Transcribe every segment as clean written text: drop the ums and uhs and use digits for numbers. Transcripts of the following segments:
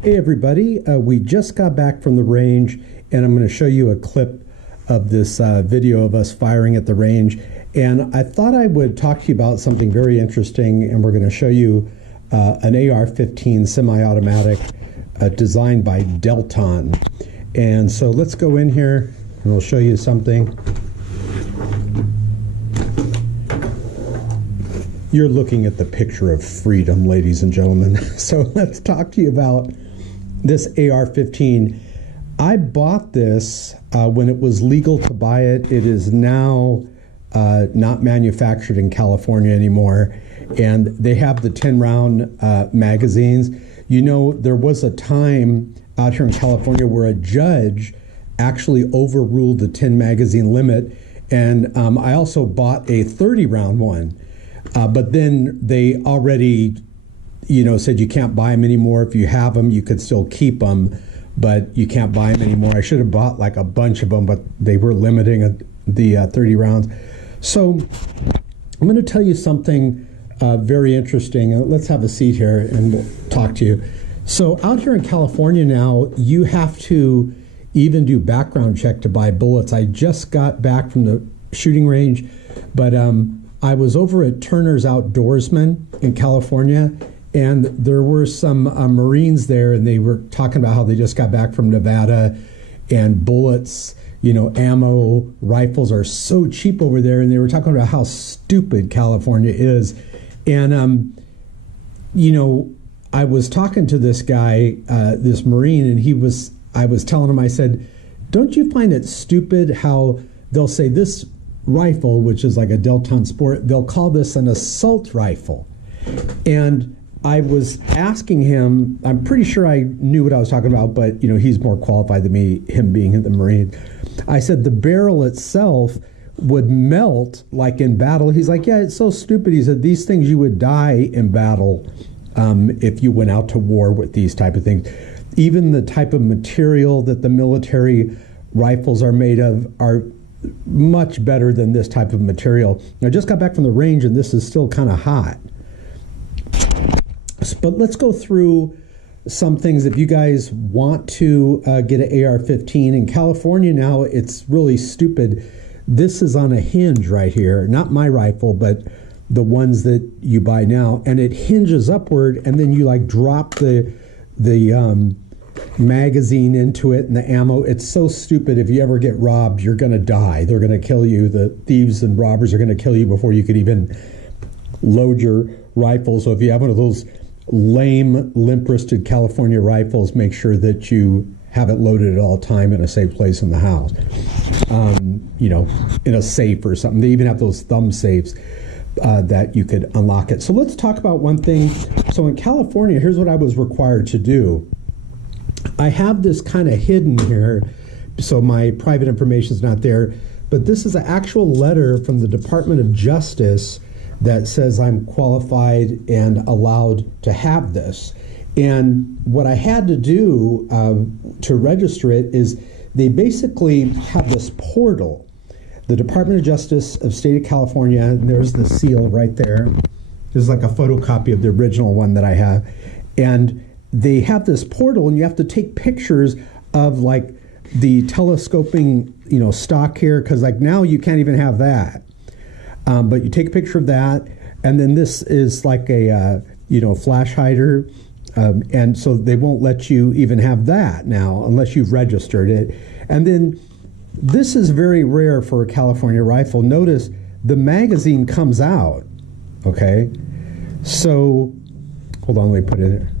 Hey everybody, we just got back from the range and I'm going to show you a clip of this video of us firing at the range. And I thought I would talk to you about something very interesting, and we're going to show you an AR-15 semi-automatic designed by Delton. And so let's go in here and we'll show you something. You're looking at the picture of freedom, ladies and gentlemen. So let's talk to you about this AR-15. I bought this when it was legal to buy it. It is now not manufactured in California anymore, and they have the 10-round magazines. You know, there was a time out here in California where a judge actually overruled the 10 magazine limit, and I also bought a 30-round one. But then they already, said you can't buy them anymore. If you have them, you could still keep them, but you can't buy them anymore. I should have bought like a bunch of them, but they were limiting the 30 rounds. So I'm going to tell you something very interesting. Let's have a seat here and we'll talk to you. So out here in California now, you have to even do background check to buy bullets. I just got back from the shooting range, but I was over at Turner's Outdoorsman in California, and there were some Marines there, and they were talking about how they just got back from Nevada, and bullets, ammo, rifles are so cheap over there, and they were talking about how stupid California is. And, I was talking to this guy, this Marine, and I was telling him, I said, don't you find it stupid how they'll say this rifle, which is like a Delton Sport, they'll call this an assault rifle? And I was asking him, I'm pretty sure I knew what I was talking about, but he's more qualified than me, him being in the Marines. I said the barrel itself would melt like in battle. He's like, yeah, it's so stupid. He said these things, you would die in battle if you went out to war with these type of things. Even the type of material that the military rifles are made of are much better than this type of material. I just got back from the range and this is still kind of hot. But let's go through some things if you guys want to get an AR-15. In California now, it's really stupid. This is on a hinge right here, not my rifle, but the ones that you buy now, and it hinges upward, and then you like drop the magazine into it and the ammo. It's so stupid. If you ever get robbed, you're going to die. They're going to kill you. The thieves and robbers are going to kill you before you could even load your rifle. So if you have one of those lame, limp-wristed California rifles, make sure that you have it loaded at all time in a safe place in the house. In a safe or something. They even have those thumb safes that you could unlock it. So let's talk about one thing. So in California, here's what I was required to do. I have this kind of hidden here, so my private information is not there, but this is an actual letter from the Department of Justice that says I'm qualified and allowed to have this. And what I had to do to register it is they basically have this portal. The Department of Justice of State of California, and there's the seal right there. This is like a photocopy of the original one that I have. And they have this portal, and you have to take pictures of like the telescoping, stock here, because like now you can't even have that. But you take a picture of that, and then this is like a flash hider, and so they won't let you even have that now unless you've registered it. And then this is very rare for a California rifle. Notice the magazine comes out. Okay, so hold on, let me put it in.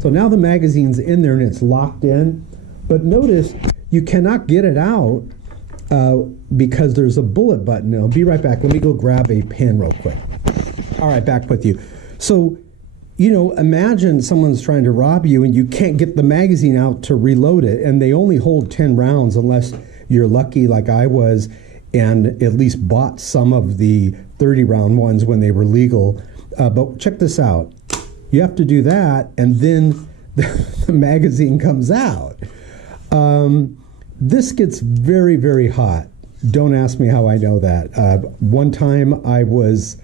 So now the magazine's in there and it's locked in, but notice you cannot get it out because there's a bullet button. I'll be right back. Let me go grab a pen real quick. All right, back with you. So, imagine someone's trying to rob you and you can't get the magazine out to reload it, and they only hold 10 rounds unless you're lucky like I was and at least bought some of the 30-round ones when they were legal. But check this out. You have to do that, and then the magazine comes out. This gets very, very hot. Don't ask me how I know that. One time I was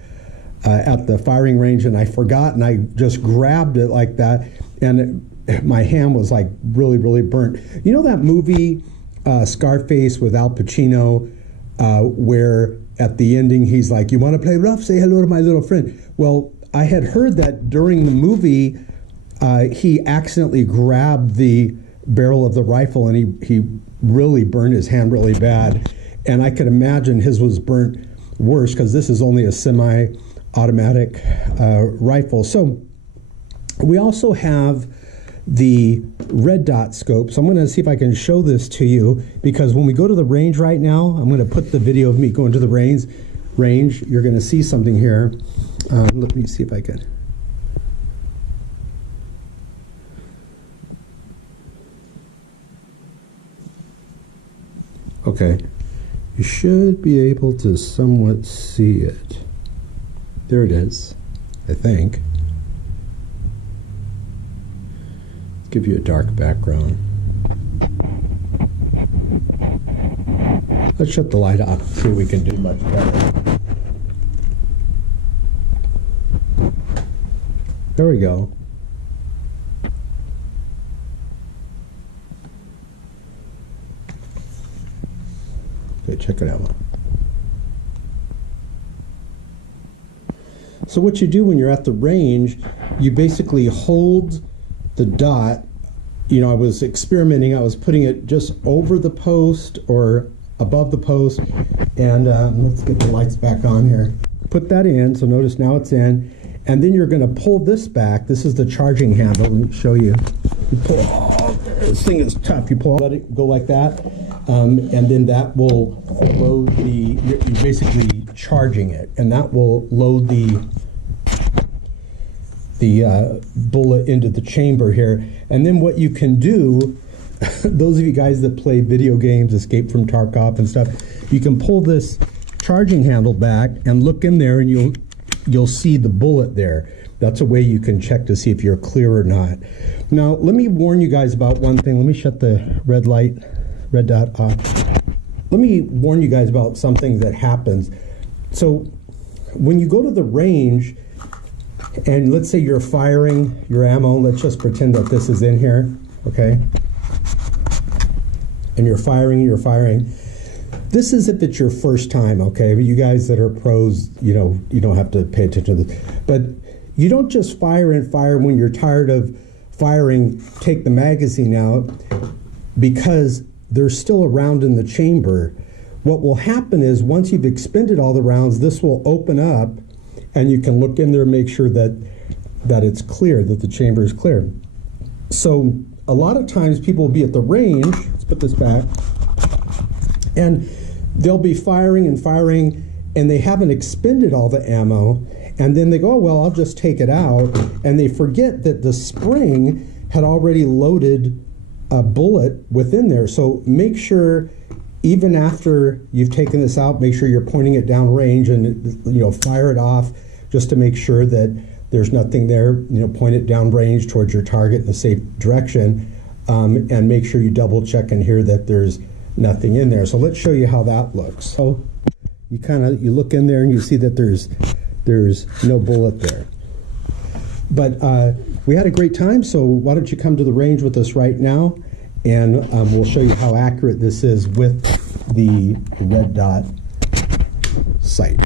at the firing range and I forgot, and I just grabbed it like that, and my hand was like really, really burnt. You know that movie Scarface with Al Pacino, where at the ending he's like, "You want to play rough? Say hello to my little friend." Well, I had heard that during the movie he accidentally grabbed the barrel of the rifle and he really burned his hand really bad. And I could imagine his was burnt worse because this is only a semi-automatic rifle. So we also have the red dot scope. So I'm going to see if I can show this to you, because when we go to the range right now, I'm going to put the video of me going to the range. You're going to see something here. Let me see if I can. Okay, you should be able to somewhat see it. There it is, I think. Give you a dark background. Let's shut the light off, see if we can do much better. There we go. Okay, check it out. So what you do when you're at the range, you basically hold the dot. You know, I was experimenting. I was putting it just over the post or above the post. And let's get the lights back on here. Put that in. So notice now it's in. And then you're going to pull this back. This is the charging handle. Let me show you. You pull. Oh, this thing is tough. You pull. Let it go like that. And then that will load the. You're basically charging it, and that will load the bullet into the chamber here. And then what you can do, those of you guys that play video games, Escape from Tarkov and stuff, you can pull this charging handle back and look in there, and you'll see the bullet there. That's a way you can check to see if you're clear or not. Now, let me warn you guys about one thing. Let me shut the red dot off. Let me warn you guys about something that happens. So when you go to the range, and let's say you're firing your ammo, let's just pretend that this is in here, okay? And you're firing. This is if it's your first time, okay? But you guys that are pros, you know, you don't have to pay attention to this. But you don't just fire and fire when you're tired of firing, take the magazine out, because there's still a round in the chamber. What will happen is once you've expended all the rounds, this will open up, and you can look in there and make sure that it's clear, that the chamber is clear. So a lot of times people will be at the range, let's put this back, and they'll be firing, and they haven't expended all the ammo, and then they go, oh, well, I'll just take it out, and they forget that the spring had already loaded a bullet within there. So make sure, even after you've taken this out, make sure you're pointing it down range and, you know, fire it off just to make sure that there's nothing there. You know, point it down range towards your target in a safe direction, and make sure you double check and hear that there's nothing in there. So let's show you how that looks. So you look in there and you see that there's no bullet there. But we had a great time, so why don't you come to the range with us right now, and we'll show you how accurate this is with the red dot sight.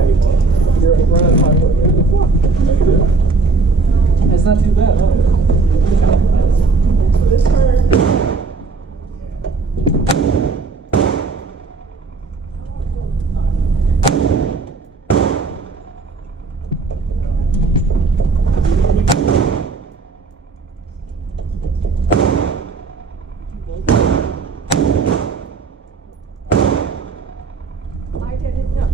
You're running highway. That's not too bad, huh? This turn. I didn't know.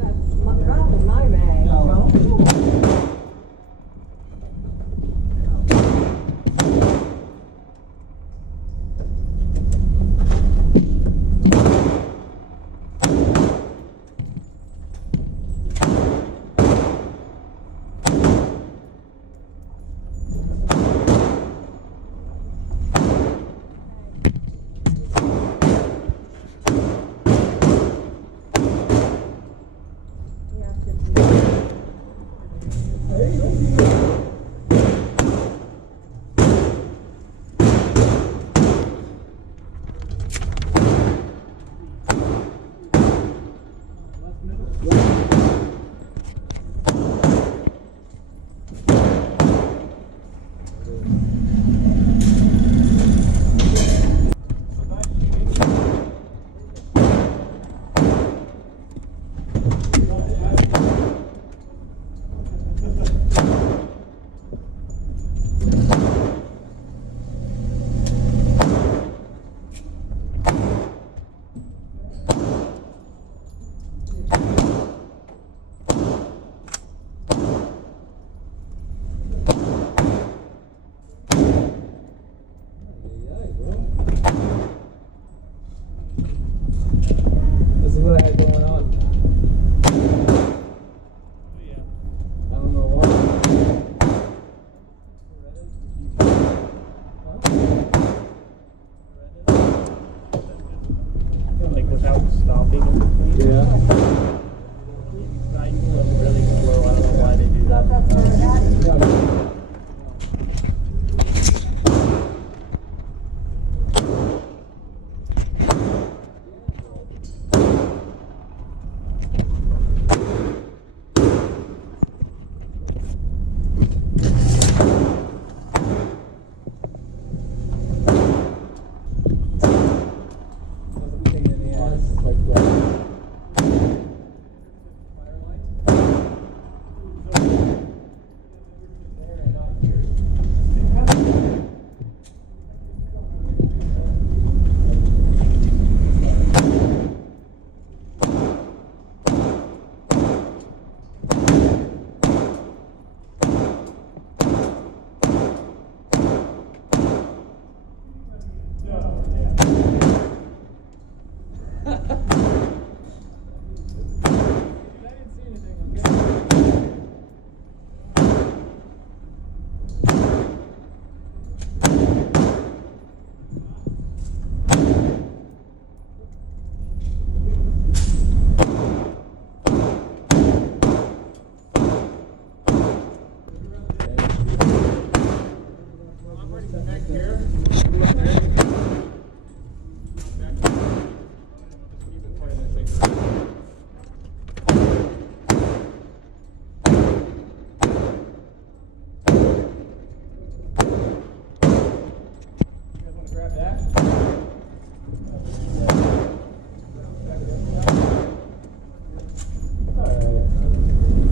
That's rather my mag. No. This is what I had going on. I don't know why. Like without stopping in between. Yeah. I go really slow. I don't know why they do that. That's where it at. Yeah.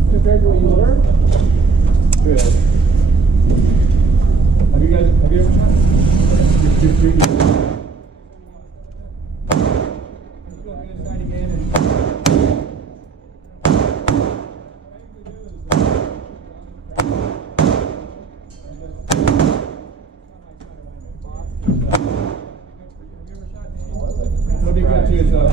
Compared to what you learned? Good. Have you ever tried? Let's go inside again and what do you got to yourself?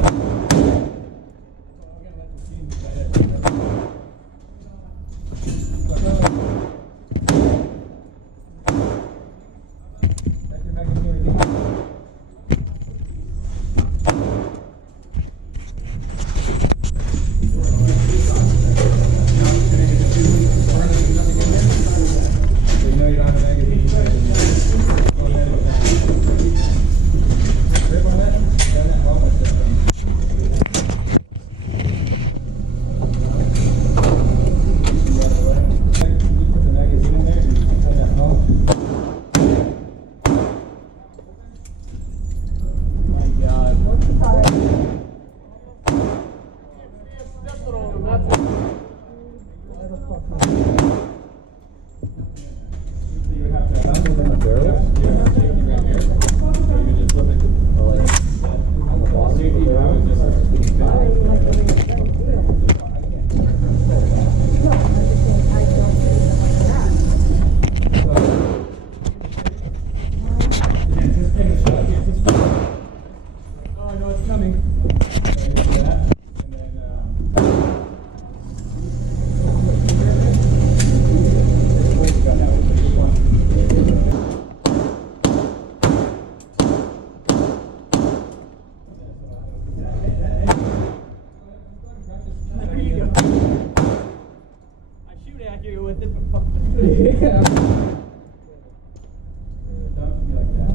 Yeah. Dump should be like that.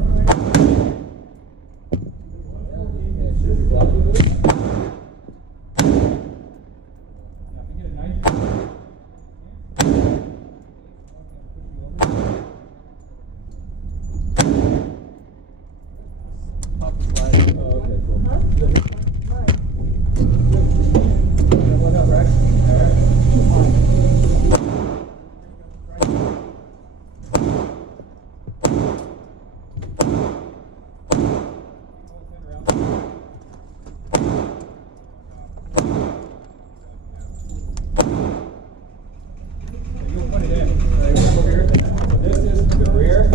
Now, if you get a nice. Pop the slide. Oh, okay, cool. Huh? Right. What up, Rex? All right. You'll put it in. Over here. So this is the rear.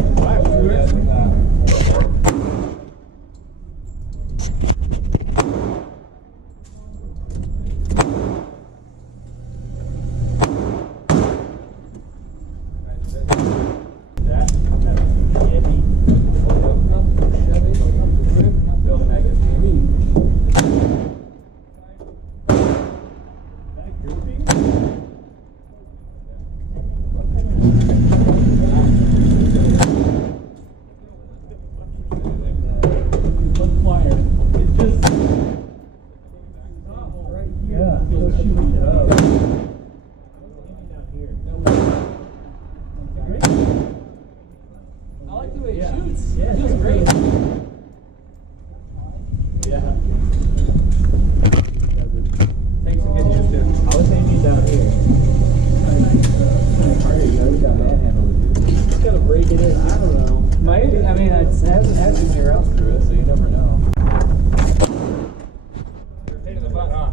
I like the way it shoots. Yeah, it feels great. Yeah. Thanks for getting used to it. I was aiming down here. Just gotta break it in. I don't know. Maybe. I mean, it hasn't had too many rounds through it, so you never know. You're a pain in the butt, huh?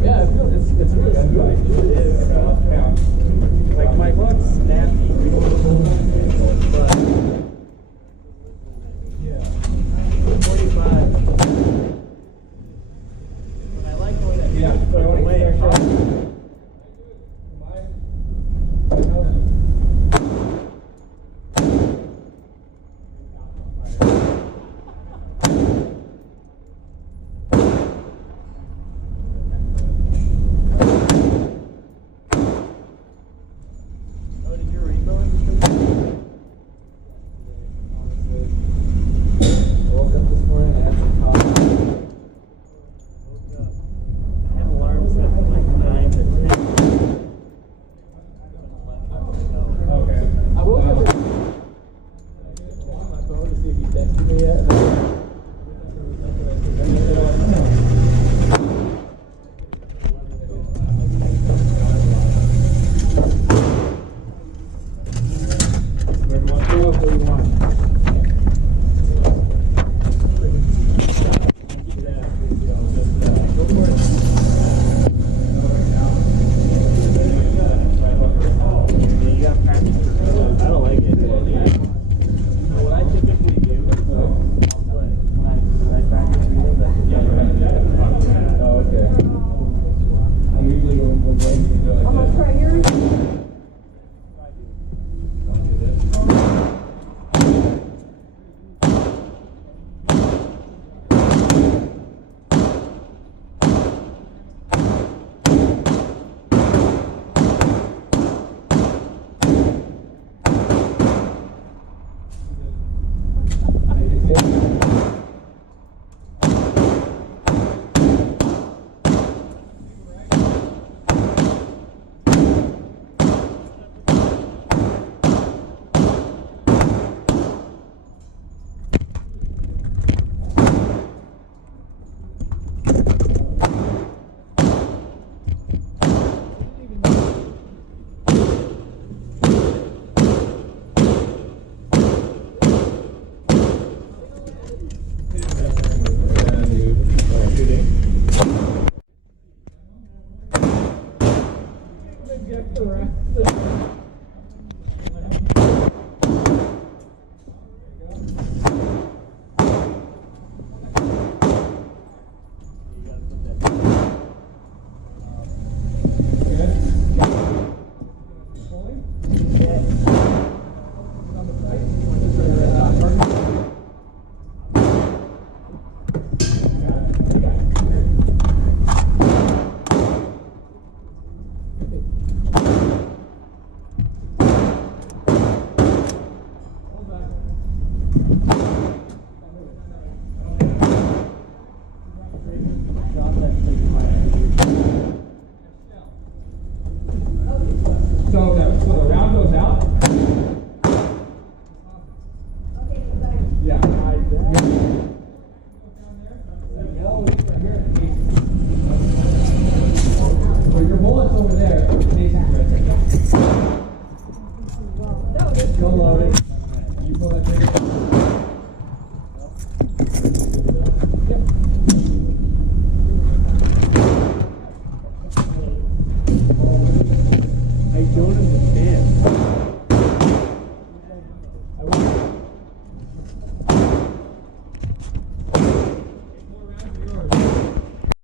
Yeah, I feel it's really good. It is. Like my luck's snappy. But yeah. 45. But I like the way that Yeah. feels, but the way it comes. Oh, did your rainbow in between? I woke up this morning, I had some coffee. Woke up. I had alarms set for like 9 to 10. Okay. I woke up at my phone to see if he texted me yet. Wherever you want. Go for it. You got practice for real. I don't like it. What I typically do, when I practice reading, Oh, okay. I usually when Blaine can do it I'm like gonna this. try yours. Wanna do this? gotta take it.